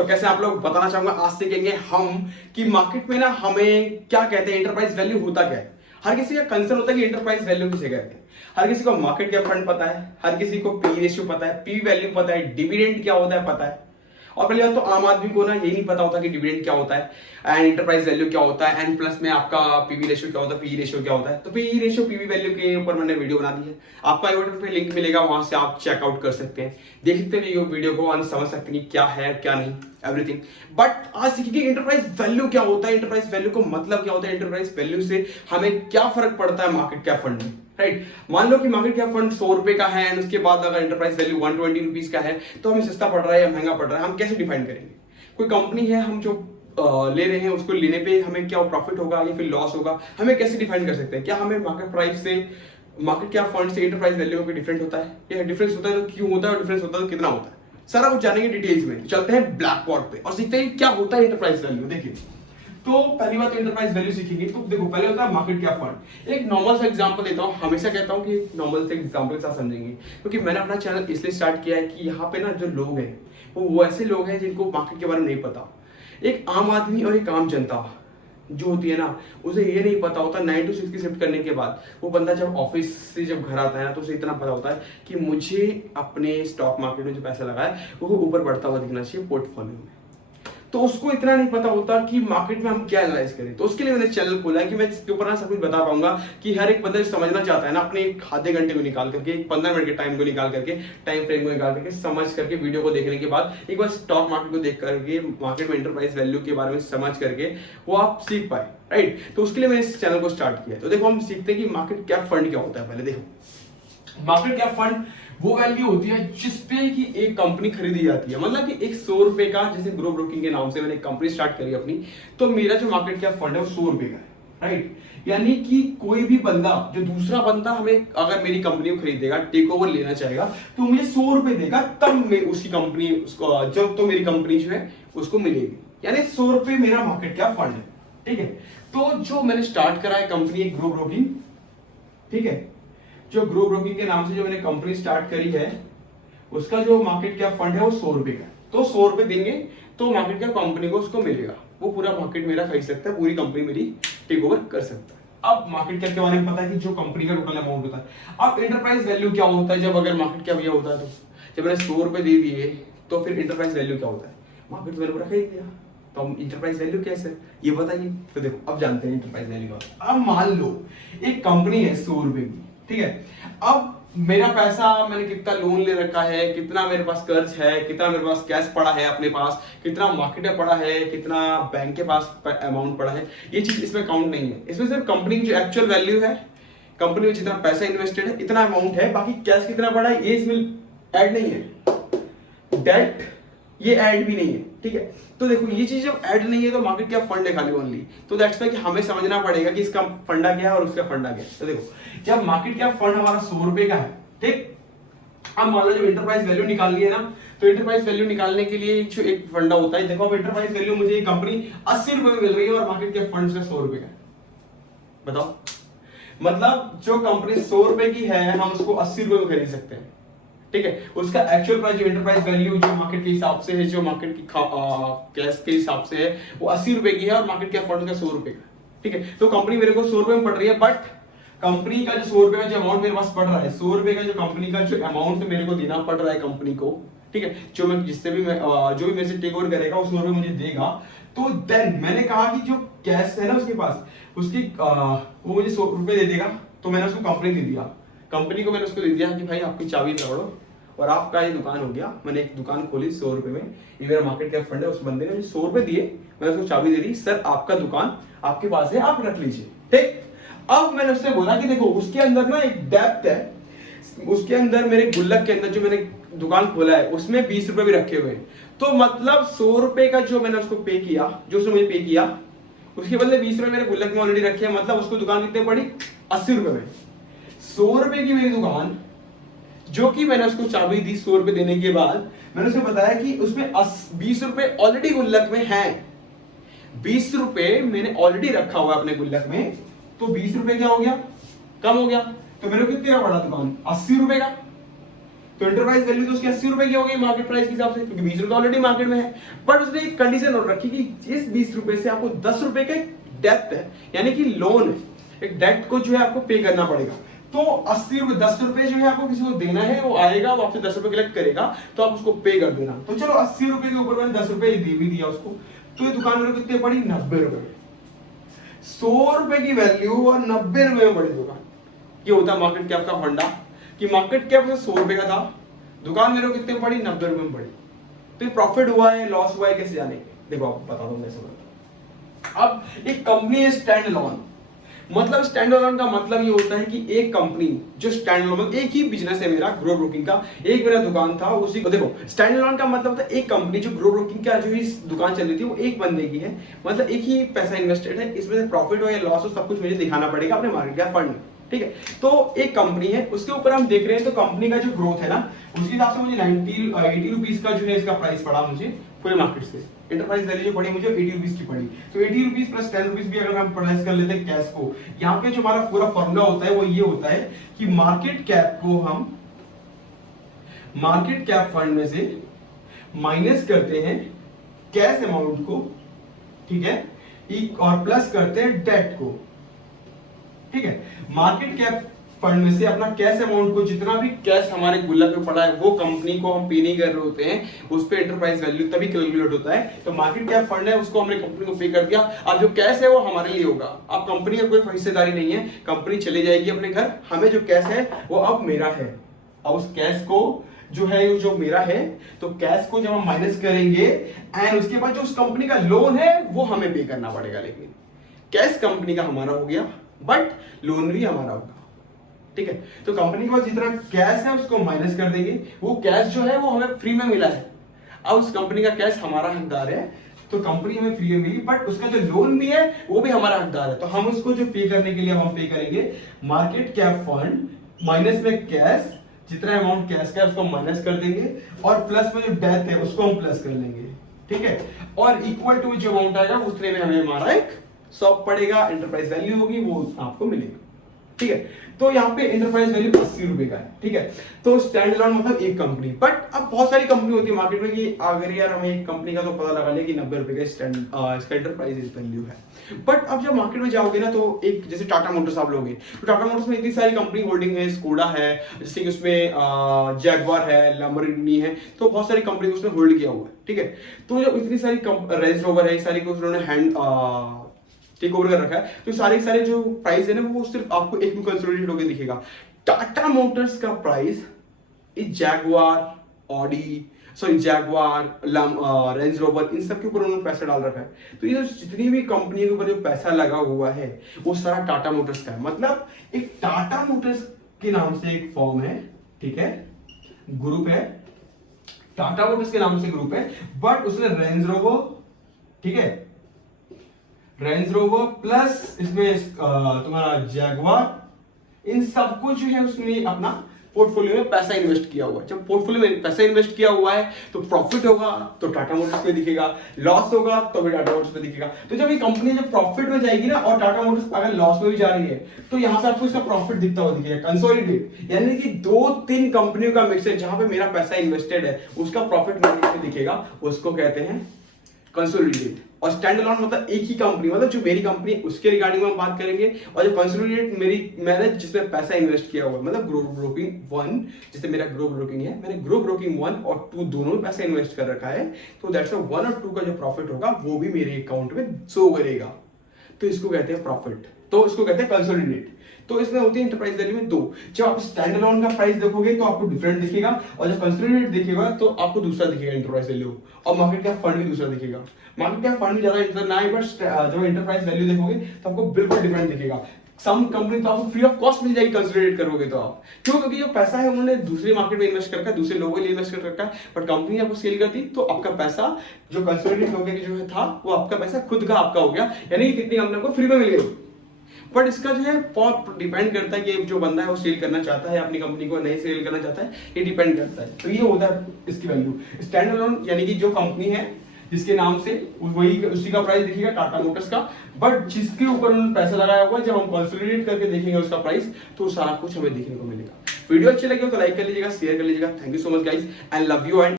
तो कैसे आप लोग बताना चाहूंगा, आज सीखेंगे हम कि मार्केट में ना हमें क्या कहते हैं, एंटरप्राइज वैल्यू होता क्या है। हर किसी का कंसर्न होता है कि एंटरप्राइज वैल्यू किसे कहते हैं। हर किसी को मार्केट कैप फंड पता है, हर किसी को पी रेशियो पता है, पी वैल्यू पता है, डिविडेंड क्या होता है पता है। और पहली बात तो आम आदमी को ना यही नहीं पता होता कि डिविडेंड क्या होता है एंड इंटरप्राइज वैल्यू क्या होता है एंड प्लस में आपका पीवी रेशियो क्या होता है, पी रेशियो क्या होता है। तो पी रेशियो पीवी वैल्यू के ऊपर मैंने वीडियो बना दी है, आपको आई बटन पे लिंक मिलेगा, वहां से आप चेकआउट कर सकते हैं, देख सकते हैं वीडियो को और समझ सकते हैं कि क्या है क्या नहीं, एवरीथिंग। बट आज सीखेंगे इंटरप्राइज वैल्यू क्या होता है, इंटरप्राइज वैल्यू को मतलब क्या होता है, इंटरप्राइज वैल्यू से हमें क्या फर्क पड़ता है मार्केट कैप फंड में, राइट। मान लो कि मार्केट कैप फंड 100 रुपए का है एंड उसके बाद अगर इंटरप्राइज वैल्यू 120 रुपीज का है तो हमें सस्ता पड़ रहा है या महंगा पड़ रहा है, हम कैसे डिफाइन करेंगे। कोई कंपनी है, हम जो ले रहे हैं उसको लेने पे हमें क्या प्रॉफिट होगा या फिर लॉस होगा, हमें कैसे डिफाइन कर सकते हैं। क्या हमें मार्केट प्राइस से, मार्केट कैप फंड से इंटरप्राइज वैल्यू का डिफरेंट होता है, या डिफरेंस होता है तो क्यों होता है, और डिफरेंस होता है तो कितना होता है, सारा कुछ जानेंगे डिटेल्स में। चलते हैं ब्लैक बोर्ड पे और सीखते हैं क्या होता है इंटरप्राइज वैल्यू। देखिए, तो पहली बात तो इंटरप्राइज वैल्यू सीखेंगे तो देखो, पहले होता है मार्केट कैप फंड। एक नॉर्मल सा एग्जांपल देता हूं, हमेशा कहता हूं कि नॉर्मल से एग्जांपल के साथ समझेंगे, क्योंकि मैंने अपना चैनल इसलिए स्टार्ट किया है कि यहाँ पे ना जो लोग हैं वो ऐसे लोग हैं जिनको मार्केट के बारे में नहीं पता। एक आम आदमी और एक आम जनता जो होती है ना, उसे ये नहीं पता होता 9 to 6 की शिफ्ट करने के बाद वो बंदा जब ऑफिस से जब घर आता है ना, तो उसे इतना पता होता है कि मुझे अपने स्टॉक मार्केट में जो पैसा लगा है वो ऊपर बढ़ता हुआ दिखना चाहिए पोर्टफोलियो में। तो उसको इतना नहीं पता होता कि मार्केट में हम क्या एनालाइज करें। तो उसके लिए मैंने चैनल खोला है कि मैं इसके ऊपर ना सब कुछ बता पाऊंगा कि हर एक बंदा जो समझना चाहता है ना, अपने एक आधे घंटे को निकाल करके, 15 मिनट के टाइम को निकाल करके, टाइम फ्रेम को निकाल करके, समझ करके, वीडियो को देखने के बाद एक बार स्टॉक मार्केट को देख करके, मार्केट में इंटरप्राइज वैल्यू के बारे में समझ करके वो आप सीख पाए, राइट। तो उसके लिए मैंने इस चैनल को स्टार्ट किया है। तो देखो, हम सीखते हैं कि मार्केट कैप फंड क्या होता है। पहले देखो, मार्केट कैप फंड वो वैल्यू होती है जिसपे कि एक कंपनी खरीदी जाती है। मतलब कि एक 100 रुपए का, जैसे ग्रो ब्रोकिंग के नाम से मैंने एक कंपनी स्टार्ट करी अपनी, तो मेरा जो मार्केट कैप फंड है वो 100 रुपए का है, राइट। यानी कि कोई भी बंदा, जो दूसरा बंदा हमें अगर मेरी कंपनी को खरीदेगा, टेक ओवर लेना चाहेगा, तो मुझे 100 रुपए देगा, तब मैं उसकी कंपनी, उसको जब तो मेरी कंपनी जो है उसको मिलेगी। यानी 100 रुपए मेरा मार्केट कैप फंड है, ठीक है। तो जो मैंने स्टार्ट करा है कंपनी ग्रो ब्रोकिंग, ठीक है, जो ग्रो ब्रोकिंग के नाम से जो मैंने कंपनी स्टार्ट करी है, उसका जो मार्केट कैप फंड है वो 100 रुपए का है। तो 100 रुपए देंगे तो मार्केट कैप कंपनी को उसको मिलेगा, वो पूरा मार्केट मेरा खरीद सकता है, पूरी कंपनी मेरी टेक ओवर कर सकता है। अब मार्केट कैप के बारे में पता है कि जो कंपनी का टोटल अमाउंट होता है। अब इंटरप्राइज वैल्यू क्या होता है, जब अगर मार्केट कैप ये होता है, तो जब मैंने 100 रुपए दे दिए तो फिर इंटरप्राइज वैल्यू क्या होता है, मार्केट वैल्यू पूरा खरीद लिया, तो हम इंटरप्राइज वैल्यू कैसे, ये बताइए। तो देखो, अब जानते हैं इंटरप्राइज वैल्यू का। अब मान लो एक कंपनी है 100 रुपए की, ठीक है। अब मेरा पैसा, मैंने कितना लोन ले रखा है, कितना मेरे पास कर्ज है, कितना मेरे पास कैश पड़ा है अपने पास, कितना मार्केट में पड़ा है, कितना बैंक के पास अमाउंट पड़ा है, ये चीज इसमें काउंट नहीं है। इसमें सिर्फ कंपनी की जो एक्चुअल वैल्यू है, कंपनी में जितना पैसा इन्वेस्टेड है इतना अमाउंट है, बाकी कैश कितना पड़ा है ये इसमें ऐड नहीं है, डेट ये ऐड भी नहीं है, ठीक है। तो देखो, ये चीज जब ऐड नहीं है तो मार्केट कैप फंड है खाली ओनली। तो दैट्स व्हाई कि हमें समझना पड़ेगा कि इसका फंडा क्या है और उसका फंडा क्या है। तो देखो, जब मार्केट कैप फंड हमारा 100 रुपए का है, ठीक, अब मान लो जब इंटरप्राइज वैल्यू निकालनी है ना, तो इंटरप्राइज वैल्यू निकालने के लिए जो एक फंडा होता है, देखो अब इंटरप्राइज वैल्यू मुझे ये कंपनी 80 रुपए में मिल रही है और मार्केट कैप फंड से 100 रुपए का है, बताओ। मतलब जो कंपनी 100 रुपए की है, हम उसको 80 रुपए में खरीद सकते हैं, ठीक है। उसका एक्चुअल प्राइस, जो इंटरप्राइज वैल्यू जो मार्केट के हिसाब से है, जो मार्केट की कैश के हिसाब से है, वो 80 रुपए की है और मार्केट कैप फंड का 100 रुपए का, ठीक है। तो कंपनी मेरे को 100 रुपए में पड़ रही है, बट कंपनी का जो 100 रुपए का जो अमाउंट मेरे पास पड़ रहा है, 100 रुपए का जो कंपनी का जो अमाउंट मेरे को देना पड़ रहा है कंपनी को, ठीक है, जो मैं जिससे भी मैं जो भी मेरे से टेक ओवर करेगा उस 100 रुपए मुझे देगा। तो देन मैंने कहा कि जो कैश है ना उसके पास, उसकी वो मुझे 100 रुपए दे देगा, तो मैंने उसको कंपनी दे दिया, कंपनी को मैंने उसको दे दिया कि भाई आपकी चाबी पकड़ो और आपका ये दुकान हो गया। मैंने एक दुकान खोली 100 रुपए में, ये मेरा मार्केट कैप फंड है। उस बंदे ने मुझे 100 रुपए दिए, मैंने उसको चाबी दे दी, सर आपका दुकान आपके पास है, आप रख लीजिए, ठीक। अब मैंने उससे बोला कि देखो, उसके अंदर ना एक डेप्थ है, उसके अंदर मेरे गुल्लक के अंदर जो मैंने दुकान खोला है उसमें 20 रुपए भी रखे हुए हैं। तो मतलब 100 रुपए का जो मैंने उसको पे किया, जो उसने मुझे पे किया, उसके बदले 20 रुपए मेरे गुल्लक में ऑलरेडी रखे हैं। मतलब उसको दुकान कितने पड़ी, 80 रुपए में। 100 रुपए की मेरी दुकान, जो कि मैंने उसको चाबी दी 100 रुपए देने के बाद, मैंने उसे बताया कि उसमें 20 रुपए ऑलरेडी गुल्लक में है, 20 रुपए मैंने ऑलरेडी रखा हुआ अपने गुल्लक में, तो 20 रुपए क्या हो गया, कम हो गया। तो मेरे को कितने का पड़ा दुकान, 80 रुपए का। तो एंटरप्राइज वैल्यू तो उसकी 80 रुपए की हो गई मार्केट प्राइस के हिसाब से, क्योंकि 20 रुपए ऑलरेडी मार्केट में है। बट उसने एक कंडीशन और रखी कि इस 20 रुपए से आपको 10 रुपए का डेट है, यानी कि लोन है, एक डेट को जो है आपको पे करना पड़ेगा। तो 80 रुपए 10 रुपए जो है आपको किसी को देना है, वो आएगा, वो आपसे 10 रुपए कलेक्ट करेगा, तो आप उसको पे कर देना। तो चलो 80 रुपए के ऊपर मैंने 10 रुपए दे भी दिया उसको, तो ये दुकान मेरे को कितने पड़ी, 90 रुपए में। 100 रुपए की वैल्यू और 90 रुपए में पड़ी दुकान। ये होता है मार्केट कैप का फंडा, कि मार्केट कैप 100 रुपए का था, दुकान मेरे को कितने पड़ी, 90 रुपए में पड़ी। तो ये प्रॉफिट हुआ है, लॉस हुआ है, कैसे जानेंगे, देखो आप बता दो मैं समझ। अब एक कंपनी है स्टैंड अलोन, मतलब स्टैंड अलोन का मतलब ये होता है कि एक कंपनी जो स्टैंड अलोन, एक ही बिजनेस है मेरा ग्रो ब्रोकिंग का, एक मेरा दुकान था, उसी को देखो स्टैंड अलोन का मतलब था एक कंपनी जो ग्रो ब्रोकिंग का जो इस दुकान चल रही थी वो एक बंदे की है, मतलब एक ही पैसा इन्वेस्टेड है, इसमें से प्रॉफिट हो या लॉस हो सब कुछ मुझे दिखाना पड़ेगा अपने मार्केट कैप फंड में, ठीक है। तो एक कंपनी है, उसके ऊपर हम देख रहे हैं, तो कंपनी का जो ग्रोथ है ना, उसके हिसाब से मुझे 80 रुपीज का जो है इसका प्राइस पड़ा मुझे पूरे मार्केट से। एंटरप्राइज वैल्यू जो पड़ी मुझे 80 रुपीज की पड़ी, तो 80 रुपीज प्लस 10 रुपीज भी अगर हम प्लस कर लेते हैं कैश को, यहाँ पे जो हमारा पूरा फॉर्मूला होता है वो ये होता है कि मार्केट कैप को हम मार्केट कैप फंड में से माइनस करते हैं कैश अमाउंट को, ठीक है, और प्लस करते हैं डेट को, ठीक है। मार्केट कैप फंड में से अपना कैश अमाउंट को, जितना भी कैश हमारे गुल्लक पे पड़ा है वो कंपनी को हम पे नहीं कर रहे होते हैं, उस पे एंटरप्राइज वैल्यू तभी कैलकुलेट होता है। तो मार्केट कैप फंड है, उसको हमने कंपनी को पे कर दिया, अब जो कैश है वो हमारे लिए होगा, अब कंपनी का कोई हिस्सेदारी नहीं है, कंपनी चले जाएगी अपने घर, हमें जो कैश है वो अब मेरा है। अब उस कैश को जो है जो मेरा है, तो कैश को जब हम माइनस करेंगे एंड उसके बाद जो उस कंपनी का लोन है वो हमें पे करना पड़ेगा, लेकिन कैश कंपनी का हमारा हो गया बट लोन भी हमारा होगा, ठीक है। तो कंपनी के पास जितना कैश है उसको माइनस कर देंगे, वो कैश जो है वो हमें फ्री में मिला है, अब उस कंपनी का कैश हमारा हकदार है, तो कंपनी हमें फ्री में मिली, बट उसका जो लोन भी है वो भी हमारा हकदार है, तो हम उसको जो पे करने के लिए हम पे करेंगे मार्केट कैप फंड माइनस में कैश, जितना अमाउंट कैश का है उसको माइनस कर देंगे, और प्लस में जो डेथ है उसको हम प्लस कर लेंगे, ठीक है, और इक्वल टू जो अमाउंट आएगा उतने में हमें हमारा एक सॉप पड़ेगा, एंटरप्राइज वैल्यू होगी वो आपको मिलेगी, ठीक है। तो यहाँ पे एंटरप्राइज वैल्यू 80 रुपए का है, ठीक है। तो स्टैंड अलोन मतलब एक कंपनी, बट अब बहुत सारी कंपनी होती है मार्केट में, कि अगर यार हमें एक कंपनी का तो पता लगा लिया कि 90 रुपए का इसका एंटरप्राइज वैल्यू है, बट अब जब मार्केट में जाओगे ना, तो एक जैसे टाटा मोटर्स आप लोगे, तो टाटा मोटर्स में इतनी सारी कंपनी होल्डिंग है, स्कोडा है, जैसे कि उसमें जैगवार है, लैम्बोर्गिनी है, तो बहुत सारी कंपनी उसने होल्ड किया हुआ है, ठीक है। तो जब इतनी सारी रेंज रोवर है, सारी को उन्होंने हैंड टेक ओवर कर रखा है, तो सारे जो प्राइस है ना वो सिर्फ आपको एक में कंसोलिडेट होकर दिखेगा। टाटा मोटर्स का प्राइस इस जैगवार रेंज रोवर इन सब के ऊपर उन्होंने पैसा डाल रखा है, तो ये जितनी भी कंपनी के ऊपर जो पैसा लगा हुआ है वो सारा टाटा मोटर्स का है। मतलब एक टाटा मोटर्स के नाम से एक फॉर्म है, ठीक है, ग्रुप है, टाटा मोटर्स के नाम से ग्रुप है, बट उसने रेंज रोवर, ठीक है, रेंज रोवर प्लस इसमें तुम्हारा जैगवार, इन सबको जो है उसने अपना पोर्टफोलियो में पैसा इन्वेस्ट किया हुआ है। जब पोर्टफोलियो में पैसा इन्वेस्ट किया हुआ है तो प्रॉफिट होगा तो टाटा मोटर्स पे दिखेगा, लॉस होगा तो भी टाटा मोटर्स पे दिखेगा। तो जब ये कंपनी जब प्रॉफिट में जाएगी ना और टाटा मोटर्स अगर लॉस में भी जा रही है, तो यहाँ पे आपको इसका प्रॉफिट दिखता हुआ दिखेगा, कंसोलिडेट, यानी कि 2-3 कंपनियों का मिक्स है जहां पे मेरा पैसा इन्वेस्टेड है, उसका प्रॉफिट मार्केट में दिखेगा, उसको कहते हैं कंसोलिडेट। और स्टैंड अलोन मतलब एक ही कंपनी, मतलब जो मेरी कंपनी है उसके रिगार्डिंग में हम बात करेंगे, और जो कंसोलिडेट मैंने जिसमें पैसा इन्वेस्ट किया हुआ है, मतलब ग्रो ब्रोकिंग 1, जैसे मेरा ग्रो ब्रोकिंग है, मैंने ग्रो ब्रोकिंग 1 और 2 दोनों में पैसा इन्वेस्ट कर रखा है, तो दैट्स 1 और 2 का जो प्रॉफिट होगा वो भी मेरे अकाउंट में शो करेगा, तो इसको कहते हैं प्रॉफिट, तो इसको कहते हैं कंसोलिडेट। तो इसमें होती है एंटरप्राइज वैल्यू में 2। जब आप स्टैंड अलोन का प्राइस देखोगे तो आपको डिफरेंट दिखेगा, और जब कंसोलिडेट दिखेगा तो आपको दूसरा दिखेगा एंटरप्राइज वैल्यू, और मार्केट कैप फंड भी दूसरा दिखेगा। मार्केट कैप फंड में ज्यादा इंटर ना है, बट जब एंटरप्राइज वैल्यू देखोगे तो आपको बिल्कुल डिफरेंट दिखेगा। सम कंपनी तो आपको फ्री ऑफ कॉस्ट मिल जाएगी कंसोलिडेट करोगे तो आप, क्यों? क्योंकि जो पैसा है उन्होंने दूसरे मार्केट में इन्वेस्ट कर रखा है, दूसरे लोगों के लिए इन्वेस्ट कर रखा है, बट कंपनी आपको सेल करती तो आपका पैसा जो कंसोलिडेट हो गया जो है था वो आपका पैसा खुद का आपका हो गया, यानी कि कितनी कंपनी आपको फ्री में मिल गई। बट इसका जो है बहुत डिपेंड करता है कि जो बंदा है वो सेल करना चाहता है अपनी कंपनी को, नहीं सेल करना चाहता है, ये डिपेंड करता है। तो ये होता है इसकी वैल्यू। स्टैंड अलोन यानी कि जो कंपनी है जिसके नाम से वही उसी का प्राइस दिखेगा टाटा मोटर्स का, बट जिसके ऊपर उन्होंने पैसा लगाया हुआ है, जब हम कंसोलिडेट करके देखेंगे उसका प्राइस तो सारा कुछ हमें देखने को मिलेगा। वीडियो अच्छी लगी हो तो लाइक कर लीजिएगा, शेयर कर लीजिएगा। Thank you so much guys and love you and